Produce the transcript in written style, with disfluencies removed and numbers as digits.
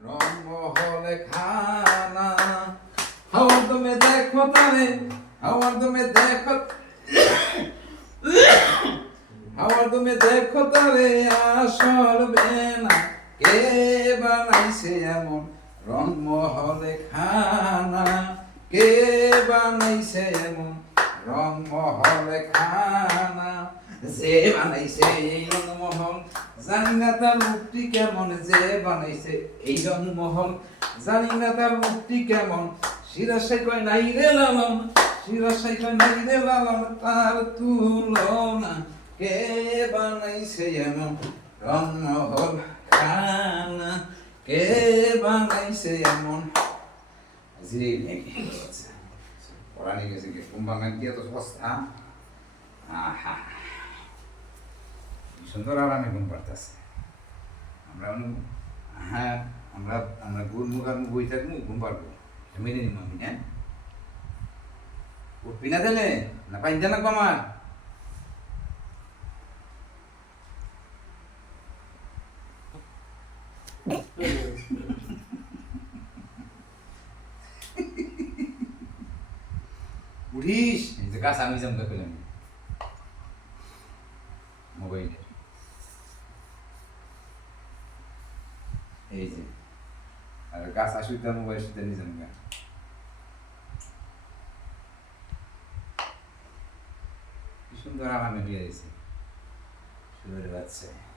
রংমহল খানা হাওয়ার দমে দেখো তারে হাওয়ার দমে দেখো হাওয়ার দমে দেখো তারে আসর বেনা কে বানাইছে এমন রংমহলে খানা কে বানাইছে এমন রংমহলে খানা যে বানাইছে এই রংমহল জানি না তার মুক্তি কেমন যে বানাইছে এই রংমহল জানি না তার মুক্তি কেমন শিরাশাই কয় নাই রে লালন শিরাশাই কয় নাই রে লালন তার তুলনা কে বানাইছে এমন রংমহল খানা কে বানাইছে এমন জি পড়ানি গেছে কি কুম্বাঙ্গান দিয়ে তো সস্তা আহা সুন্দর আরামে ঘুম পাড়তেছে আমরা হ্যাঁ আমরা আমরা গুড় আর বই থাকবো ঘুম পারবো মেনে নিব আমি হ্যাঁ উঠবি না দিলে না পাইন জানাক আমার উঠিস এই যে গাছ আমি জমকা পেলাম মোবাইলে এই যে আর গাছ আসুইতে মোবাইল সাথে নিয়ে জমকা কি সুন্দর আরামে হয়ে গেছে শুয়ে বাচ্চা